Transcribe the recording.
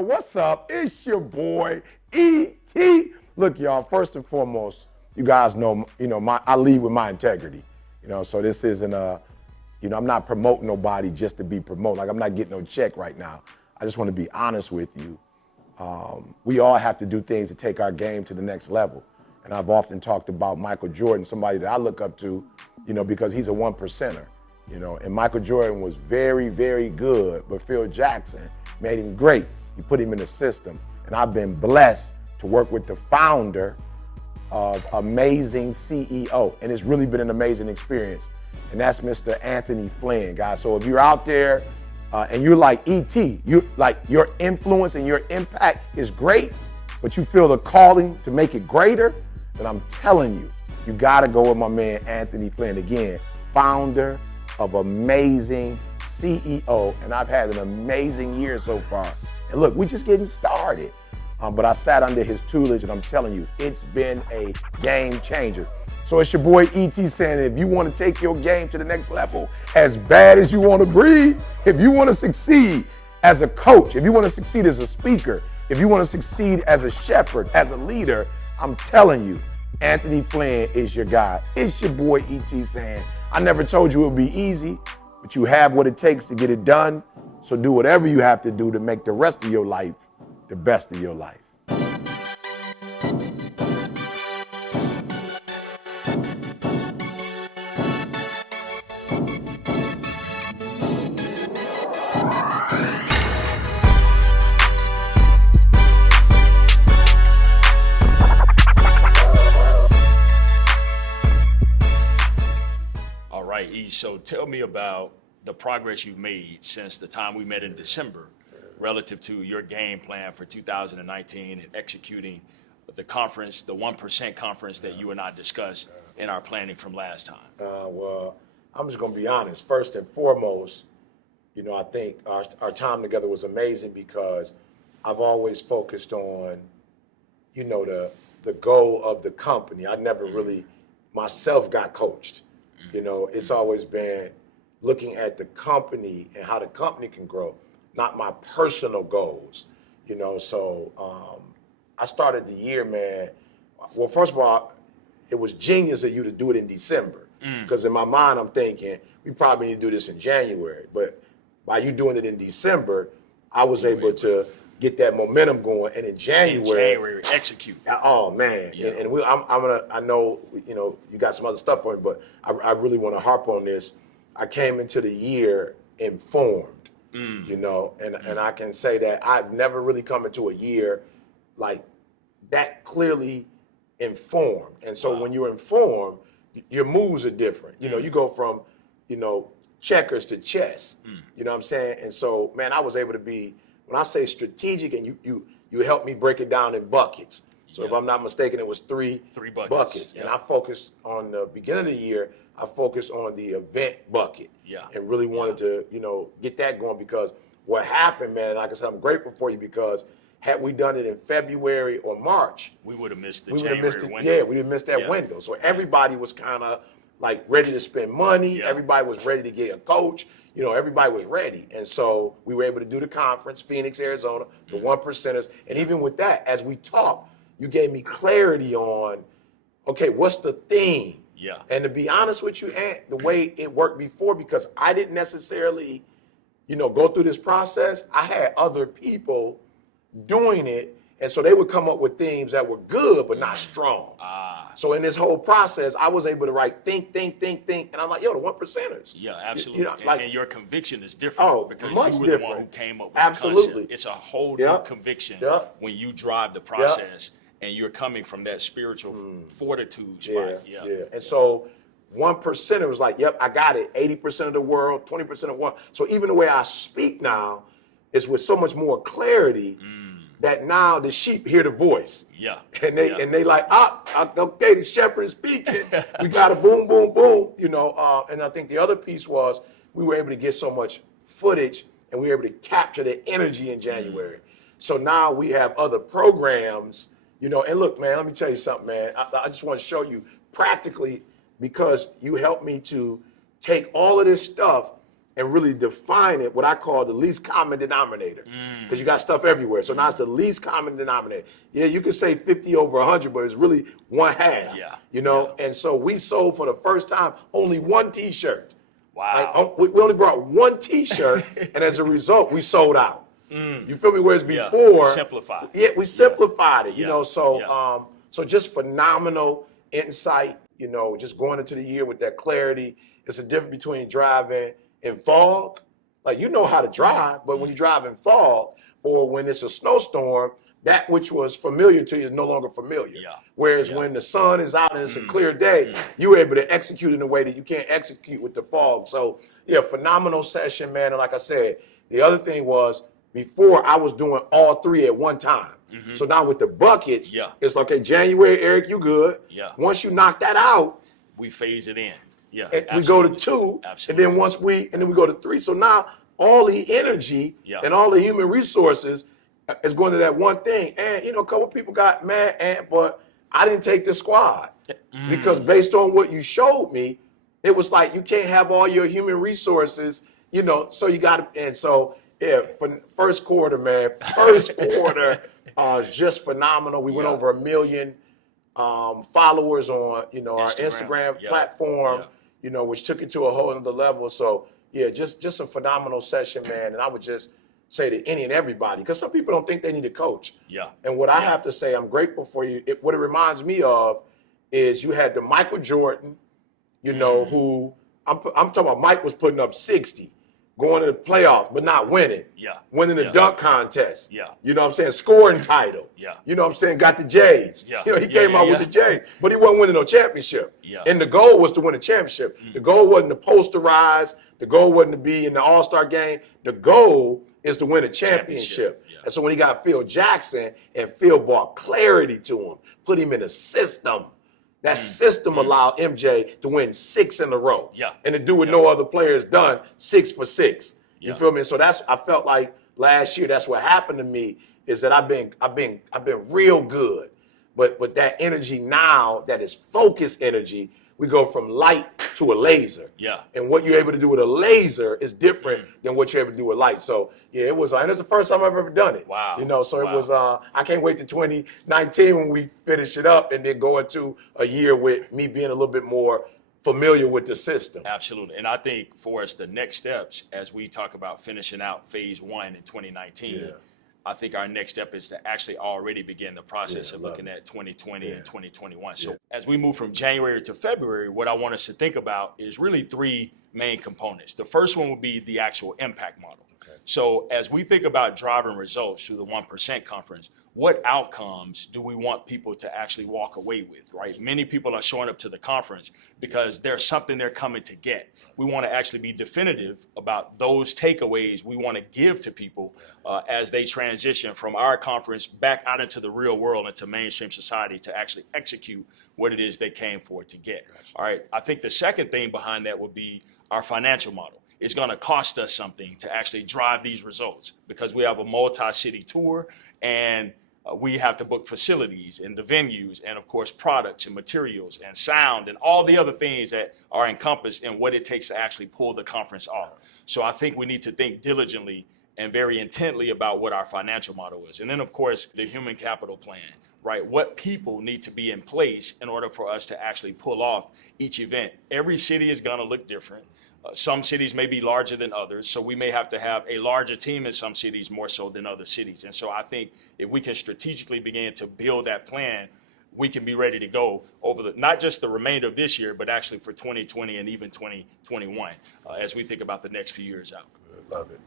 what's up? It's your boy, E.T. Look, y'all, first and foremost, you guys know, I lead with my integrity. So this isn't I'm not promoting nobody just to be promoted. Like, I'm not getting no check right now. I just want to be honest with you. We all have to do things to take our game to the next level. And I've often talked about Michael Jordan, somebody that I look up to, because he's a one percenter. And Michael Jordan was very, very good, but Phil Jackson made him great. He put him in the system. And I've been blessed to work with the founder of Amazing CEO. And it's really been an amazing experience. And that's Mr. Anthony Flynn, guys. So if you're out there and you're like E.T., your influence and your impact is great, but you feel the calling to make it greater, then I'm telling you, you gotta go with my man, Anthony Flynn. Again, founder of Amazing CEO. And I've had an amazing year so far. And look, we're just getting started. But I sat under his tutelage, and I'm telling you, it's been a game changer. So it's your boy E.T. saying, if you want to take your game to the next level as bad as you want to breathe, if you want to succeed as a coach, if you want to succeed as a speaker, if you want to succeed as a shepherd, as a leader, I'm telling you, Anthony Flynn is your guy. It's your boy E.T. saying, I never told you it would be easy, but you have what it takes to get it done. So do whatever you have to do to make the rest of your life the best of your life. All right, E, so tell me about the progress you've made since the time we met in December relative to your game plan for 2019 and executing the conference, the 1% conference that you and I discussed in our planning from last time. Well, I'm just going to be honest. First and foremost, I think our time together was amazing because I've always focused on, the goal of the company. I never really myself got coached. It's always been looking at the company and how the company can grow, not my personal goals. So I started the year, man. Well, first of all, it was genius of you to do it in December because in my mind, I'm thinking we probably need to do this in January. But by you doing it in December, I was able to get that momentum going, and in January execute. Oh man, yeah. And I know you got some other stuff for me, but I really want to harp on this. I came into the year informed, and I can say that I've never really come into a year like that clearly informed. And so when you're informed, your moves are different. You go from checkers to chess. You know what I'm saying? And so, man, I was able to be, when I say strategic, and you helped me break it down in buckets. So if I'm not mistaken, it was three buckets. And I focused on the beginning of the year, I focused on the event bucket. And really wanted to, get that going, because what happened, man, like I said, I'm grateful for you, because had we done it in February or March, we would have missed the January window. Yeah, we would have missed that window. So everybody was kind of like ready to spend money. Everybody was ready to get a coach. Everybody was ready. And so we were able to do the conference, Phoenix, Arizona, the one percenters. And even with that, as we talked, you gave me clarity on, okay, what's the theme? And to be honest with you, Ant, the way it worked before, because I didn't necessarily, go through this process, I had other people doing it. And so they would come up with themes that were good, but not strong. So in this whole process, I was able to think. And I'm like, yo, the one percenters. Yeah, absolutely. And your conviction is different because much you were different. The one who came up with Absolutely. the concept. It's a whole new conviction when you drive the process and you're coming from that spiritual fortitude spot. And so 1% was like, yep, I got it. 80% of the world, 20% of one. So even the way I speak now is with so much more clarity that now the sheep hear the voice. And they like, okay, the shepherd is speaking. We got a boom, boom, boom, and I think the other piece was we were able to get so much footage and we were able to capture the energy in January. So now we have other programs, and look, man, let me tell you something, man. I just want to show you practically, because you helped me to take all of this stuff and really define it, what I call the least common denominator, because you got stuff everywhere. So now it's the least common denominator. Yeah, you could say 50 over 100, but it's really one half. Yeah. You know, and so we sold for the first time only one T-shirt. Wow. Like, we only brought one T-shirt, and as a result, we sold out. You feel me? Whereas before, simplified. Yeah, we simplified it. You know, Yeah. so just phenomenal insight. You know, just going into the year with that clarity. It's a difference between driving in fog, like you know how to drive, but when you drive in fog or when it's a snowstorm, that which was familiar to you is no longer familiar. Yeah. Whereas when the sun is out and it's a clear day, you're able to execute in a way that you can't execute with the fog. So yeah, phenomenal session, man. And like I said, the other thing was before I was doing all three at one time. So now with the buckets, it's like, okay, January, Eric, you good. Yeah. Once you knock that out, we phase it in. Yeah. and we go to two, and then and then we go to three. So now all the energy and all the human resources is going to that one thing. And you know, a couple people got mad, but I didn't take the squad because based on what you showed me, it was like you can't have all your human resources, you know. So you got to, and so yeah, for first quarter, man, just phenomenal. We went over 1 million followers on, you know, our Instagram platform, you know, which took it to a whole other level. So yeah, just a phenomenal session, man. And I would just say to any and everybody, because some people don't think they need a coach. Yeah. And what I have to say, I'm grateful for you. What it reminds me of is you had the Michael Jordan, you know, who I'm talking about. Mike was putting up 60. Going to the playoffs, but not winning. Yeah. Winning the dunk contest. Yeah. You know what I'm saying? Scoring title. Yeah. You know what I'm saying? Got the Jays. Yeah. You know, he came out with the Jays, but he wasn't winning no championship. Yeah. And the goal was to win a championship. The goal wasn't to posterize. The goal wasn't to be in the All-Star game. The goal is to win a championship. Yeah. And so when he got Phil Jackson, and Phil brought clarity to him, put him in a system. That system allowed MJ to win 6 in a row. Yeah. And to do what no other player has done, 6 for 6. You Yeah. feel me? So I felt like last year, that's what happened to me, is that I've been real good. But that energy now, that is focused energy, we go from light to a laser. Yeah. And what you're able to do with a laser is different than what you're able to do with light. So yeah, it was, and it's the first time I've ever done it. Wow. You know, so it was, I can't wait to 2019 when we finish it up and then go into a year with me being a little bit more familiar with the system. Absolutely. And I think for us, the next steps, as we talk about finishing out phase 1 in 2019, I think our next step is to actually already begin the process of looking at 2020 and 2021. So as we move from January to February, what I want us to think about is really 3 main components. The first one would be the actual impact model. So as we think about driving results through the 1% conference, what outcomes do we want people to actually walk away with, right? Many people are showing up to the conference because there's something they're coming to get. We want to actually be definitive about those takeaways we want to give to people as they transition from our conference back out into the real world, into mainstream society, to actually execute what it is they came for to get. All right. I think the second thing behind that would be our financial model. It's going to cost us something to actually drive these results because we have a multi-city tour and we have to book facilities and the venues and, of course, products and materials and sound and all the other things that are encompassed in what it takes to actually pull the conference off. So I think we need to think diligently and very intently about what our financial model is. And then, of course, the human capital plan, right? What people need to be in place in order for us to actually pull off each event. Every city is going to look different. Some cities may be larger than others, so we may have to have a larger team in some cities more so than other cities. And so I think if we can strategically begin to build that plan, we can be ready to go over not just the remainder of this year, but actually for 2020 and even 2021 as we think about the next few years out. Love it.